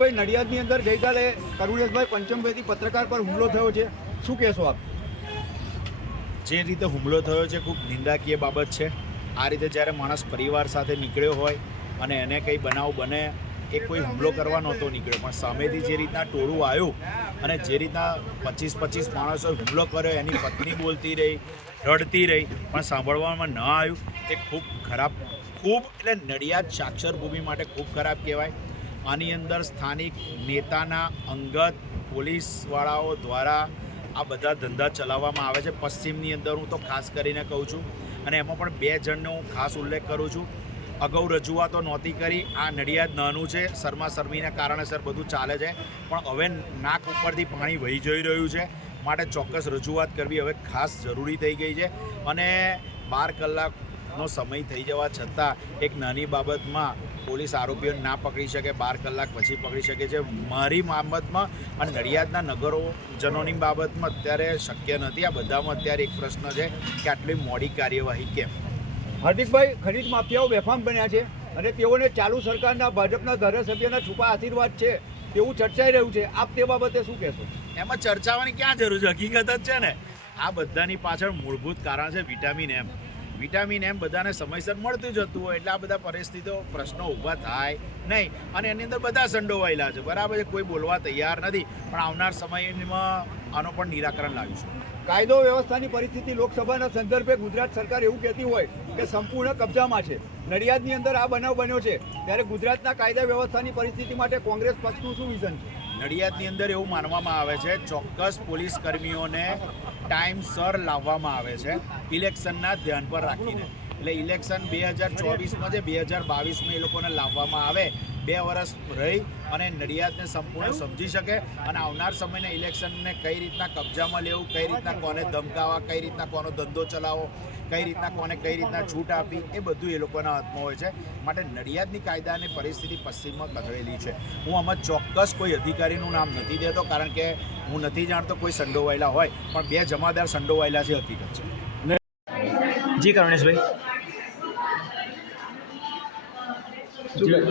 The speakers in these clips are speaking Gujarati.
ભાઈ, નડિયાદની અંદર ગઈકાલે કરુણેશભાઈ પંચમભાઈથી પત્રકાર પર હુમલો થયો છે. શું કહેશો આપ? જે રીતે હુમલો થયો છે, ખૂબ નિંદાકીય બાબત છે. આ રીતે જ્યારે માણસ પરિવાર સાથે નીકળ્યો હોય અને એને કંઈ બનાવ બને એ કોઈ હુમલો કરવા નહોતો નીકળ્યો, પણ સામેથી જે રીતના ટોળું આવ્યું અને જે રીતના પચીસ પચીસ માણસોએ હુમલો કર્યો, એની પત્ની બોલતી રહી, રડતી રહી, પણ સાંભળવામાં ન આવ્યું તે ખૂબ ખરાબ, ખૂબ એટલે નડિયાદ સાક્ષર ભૂમિ માટે ખૂબ ખરાબ કહેવાય. આની અંદર સ્થાનિક નેતાના અંગત પોલીસવાળાઓ દ્વારા આ બધા ધંધા ચલાવવામાં આવે છે. પશ્ચિમની અંદર હું તો ખાસ કરીને કહું છું અને એમાં પણ બે જણનો હું ખાસ ઉલ્લેખ કરું છું. અગાઉ રજૂઆતો નહોતી કરી. આ નડિયાદ નાનું છે. શર્મા શર્મીના કારણસર બધું ચાલે છે. પણ હવે નાક ઉપરથી પાણી વહી જઈ રહ્યું છે. માટે ચોક્કસ રજૂઆત કરવી હવે ખાસ જરૂરી થઈ ગઈ છે. અને બાર કલાકનો સમય થઈ જવા છતાં એક નાની બાબતમાં પોલીસ આરોપીઓને ના પકડી શકે બાર કલાક પછી પકડી શકે છે. મારી બાબતમાં અને નડિયાદના નગરોજનોની બાબતમાં અત્યારે શક્ય નથી. આ બધામાં અત્યારે એક પ્રશ્ન છે કે આટલી મોડી કાર્યવાહી કેમ? હાર્દિકભાઈ ખનીજ માફિયાઓ બેફામ બન્યા છે અને તેઓને ચાલુ સરકારના ભાજપના ધારાસભ્યના છુપા આશીર્વાદ છે તેવું ચર્ચાઈ રહ્યું છે. આપ તે બાબતે શું કહેશો? એમાં ચર્ચાવાની ક્યાં જરૂર છે? હકીકત જ છે ને. આ બધાની પાછળ મૂળભૂત કારણ છે વિટામિન એમ. વિટામિન એમ બધાને સમયસર મળતું જતું હોય એટલે આ બધા પરિસ્થિતિઓ પ્રશ્નો ઊભા થાય નહીં. અને એની અંદર બધા સંડોવાયેલા છે. બરાબર છે? કોઈ બોલવા તૈયાર નથી. પણ આવનાર સમયમાં આનો પણ નિરાકરણ લાવીશું. કાયદો વ્યવસ્થાની પરિસ્થિતિ લોકસભાના સંદર્ભે ગુજરાત સરકાર એવું કહેતી હોય કે સંપૂર્ણ કબજામાં છે. નડિયાદની અંદર આ બનાવ બન્યો છે. ત્યારે ગુજરાતના કાયદા વ્યવસ્થાની પરિસ્થિતિ માટે કોંગ્રેસ પક્ષનું શું વિઝન છે? નડિયાદની અંદર એવું માનવામાં આવે છે ચોક્કસ પોલીસ કર્મીઓને ટાઈમસર લાવવામાં આવે છે ઇલેક્શનના ધ્યાન પર રાખીને. એટલે ઇલેક્શન બે હજાર ચોવીસમાં જે બે હજાર બાવીસમાં એ લોકોને લાવવામાં આવે, બે વર્ષ રહી અને નડિયાદને સંપૂર્ણ સમજી શકે અને આવનાર સમયના ઇલેક્શનને કઈ રીતના કબજામાં લેવું, કઈ રીતના કોને ધમકાવવા, કઈ રીતના કોનો ધંધો ચલાવવો, કઈ રીતના કોને કઈ રીતના છૂટ આપી એ બધું એ લોકોના હાથમાં હોય છે. માટે નડિયાદની કાયદાની પરિસ્થિતિ પશ્ચિમમાં કથળેલી છે. હું આમાં ચોક્કસ કોઈ અધિકારીનું નામ નથી દેતો, કારણ કે હું નથી જાણતો કોઈ સંડોવાયેલા હોય પણ બે જમાદાર સંડોવાયેલા છે હકીકત છે. જી કરણેશભાઈ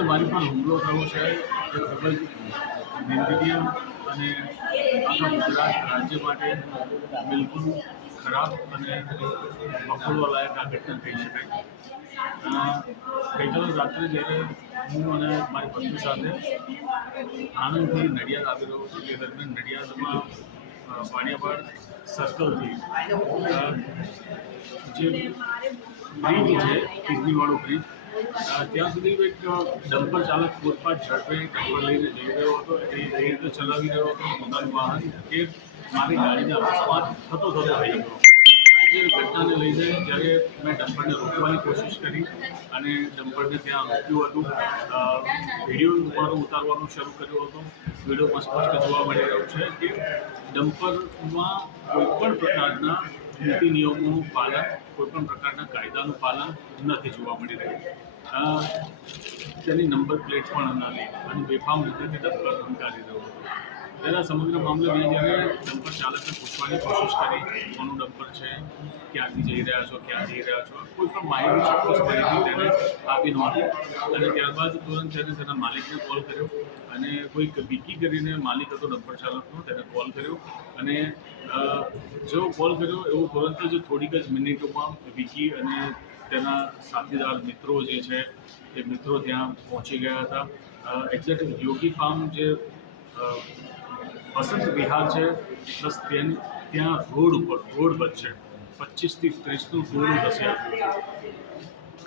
મારી પર હુમલો થયો છે. ખૂબ જ નિંદનીય અને આખા ગુજરાત રાજ્ય માટે બિલકુલ ખરાબ અને બખોડવા લાયક આ ઘટના કહી શકાય. ગઈકાલે રાત્રે જ્યારે હું અને મારી પત્ની સાથે આણંદથી નડિયાદ આવી રહ્યો છું તે દરમિયાન નડિયાદમાં અ, વાણિયાવાડ સર્કલથી જે બ્રિજ છે કિડનીવાળો બ્રિજ ત્યાં સુધી એક ડમ્પર ચાલક ફૂટપાથ ઝડપે ડમ્પર લઈને જઈ રહ્યો હતો. એ રીતે ચલાવી રહ્યો હતો. પોતાનું વાહન કે મારી ગાડીને અકસ્માત થતો થતો થઈ ગયો. આ જે ઘટનાને લઈને જ્યારે મેં ડમ્પરને રોકવાની કોશિશ કરી અને ડમ્પરને ત્યાં રોક્યું હતું વીડિયો મારો ઉતારવાનું શરૂ કર્યો હતો. વિડીયોમાં સ્પષ્ટ જોવા મળી રહ્યું છે કે ડમ્પરમાં કોઈપણ પ્રકારના નીતિ નિયમોનું પાલન, કોઈપણ પ્રકારના કાયદાનું પાલન નથી જોવા મળી રહ્યું. તેની નંબર પ્લેટ પણ નથી અને બેફામ રીતે ધમકાવી રહ્યો તેના સમગ્ર મામલે મેં જ્યારે ડમ્પર ચાલકને પૂછવાની કોશિશ કરી, કોનું ડમ્પર છે, ક્યાંથી જઈ રહ્યા છો, ક્યાં જઈ રહ્યા છો, કોઈ પણ માહિતી ચોક્કસ માહિતી તેને આપી નહોતી. અને ત્યારબાદ તુરંત તેને તેના માલિકને કોલ કર્યો અને કોઈક વિકી કરીને માલિક હતો ડમ્પર ચાલકનો તેને કોલ કર્યો. અને જો કોલ કર્યો, એવો તુરંત જ થોડીક જ મિનિટોમાં વિકી અને તેના સાથીદાર મિત્રો જે છે, એ મિત્રો ત્યાં પહોંચી ગયા હતા. એક્ઝેક્ટ યોગી ફાર્મ જે વસંત વિહાર છે, પ્લસ તેની, ત્યાં રોડ ઉપર, રોડ વચ્ચે પચીસથી ત્રીસનું ટોળું થશે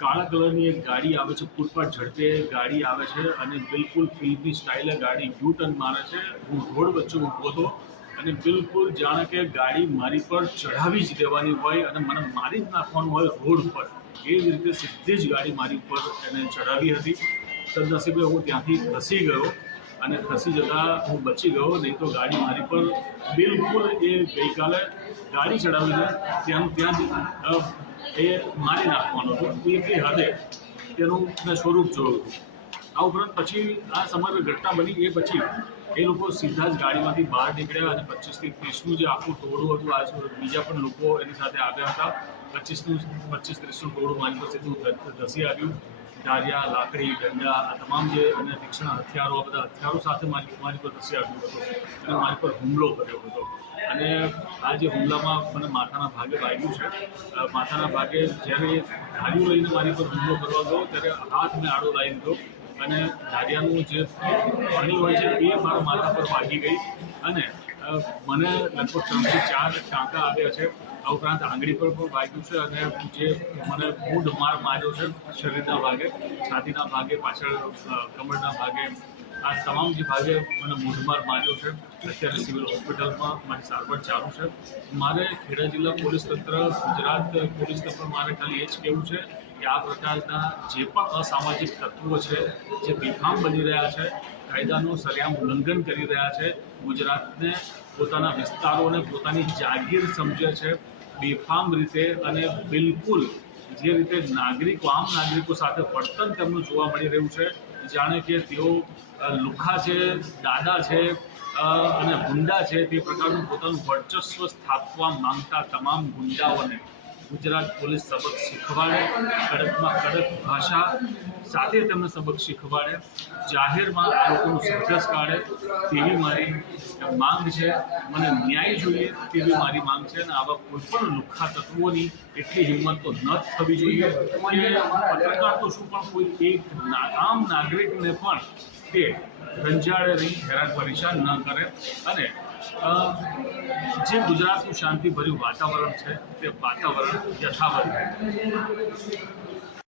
કાળા કલરની એક ગાડી આવે છે, ફૂટપાથ ઝડપે ગાડી આવે છે અને બિલકુલ ફિલ્મી સ્ટાઇલે ગાડી યુ ટર્ન મારે છે. હું રોડ વચ્ચે ઊભો હતો અને બિલકુલ જાણે કે ગાડી મારી પર ચઢાવી જ દેવાની હોય અને મને મારી જ નાખવાનું હોય રોડ પર એ જ રીતે સીધી જ ગાડી મારી ઉપર એને ચઢાવી હતી. સદનસીબે હું ત્યાંથી ખસી ગયો. અને ખસી જતાં હું બચી ગયો, નહીં તો ગાડી મારી પર બિલકુલ એ ગઈકાલે ગાડી ચડાવીને ત્યાં ત્યાં જ એ મારી નાખવાનો હતો. એટલી હદે તેનું મેં સ્વરૂપ જોયું હતું. આ ઉપરાંત પછી આ સમગ્ર ઘટના બની એ પછી એ લોકો સીધા જ ગાડીમાંથી બહાર નીકળ્યા અને પચીસથી ત્રીસનું જે આખું ટોળું હતું, આ બીજા પણ લોકો એની સાથે આવ્યા હતા. પચીસનું, પચીસ ત્રીસનું ટોળું મારી પાસે સીધું ધસી આવ્યું. ધારિયા લાકડી દંડા આ તમામ જે અને તીક્ષ્ણ હથિયારો બધા હથિયારો સાથે મારી મારી પર ધસી આવ્યો હતો. અને મારી પર હુમલો કર્યો હતો. અને આ જે હુમલામાં મને માથાના ભાગે વાગ્યું છે. માથાના ભાગે જ્યારે ધાર્યું લઈને મારી પર હુમલો કરવા ગયો, ત્યારે હાથ મેં આડો લાવી દીધો. અને ધારિયાનું જે પાણી હોય છે, એ મારા માથા પર વાગી ગઈ. અને મને લગભગ ત્રણથી ચાર ટાંકા આવ્યા છે. આ ઉપરાંત આંગળી પર પણ વાગ્યું છે અને જે મને મૂડ માર માર્યો છે શરીરના ભાગે, છાતીના ભાગે, પાછળ કમરના ભાગે. આ તમામ જે ભાગે મને મૂઢમાર માર્યો છે. અત્યારે સિવિલ હોસ્પિટલમાં મારી સારવાર ચાલુ છે. મારે ખેડા જિલ્લા પોલીસ તંત્ર, ગુજરાત પોલીસ તંત્ર, મારે ખાલી એ જ કહેવું છે કે આ પ્રકારના જે પણ અસામાજિક તત્વો છે, જે બેફામ બની રહ્યા છે, કાયદાનું સરેઆમ ઉલ્લંઘન કરી રહ્યા છે, ગુજરાતને પોતાના વિસ્તારોને પોતાની જાગીર સમજે છે, બેફામ રીતે અને બિલકુલ જે રીતે નાગરિકો, આમ નાગરિકો સાથે વર્તન તેમનું જોવા મળી રહ્યું છે, જાણે કે તેઓ લુખા છે, દાદા છે અને ગુંડા છે, તે પ્રકારનું પોતાનું વર્ચસ્વ સ્થાપવા માંગતા તમામ ગુંડાઓને ગુજરાત પોલીસ સબક શીખવાડે, કડકમાં કડક ભાષા સાથે તેમને સબક શીખવાડે, જાહેરમાં આ લોકોનું સંઘર્ષ કાઢે તેવી મારી માંગ છે. મને ન્યાય જોઈએ તેવી મારી માંગ છે અને આવા કોઈ પણ લુખ્ખા તત્વોની એટલી હિંમત તો ન થવી જોઈએ. પત્રકાર તો શું પણ કોઈ એક આમ નાગરિકને પણ તે રંજાડે નહીં, હેરાન પરેશાન ન કરે. અને જે ગુજરાતનું શાંતિભર્યું વાતાવરણ છે તે વાતાવરણ યથાવત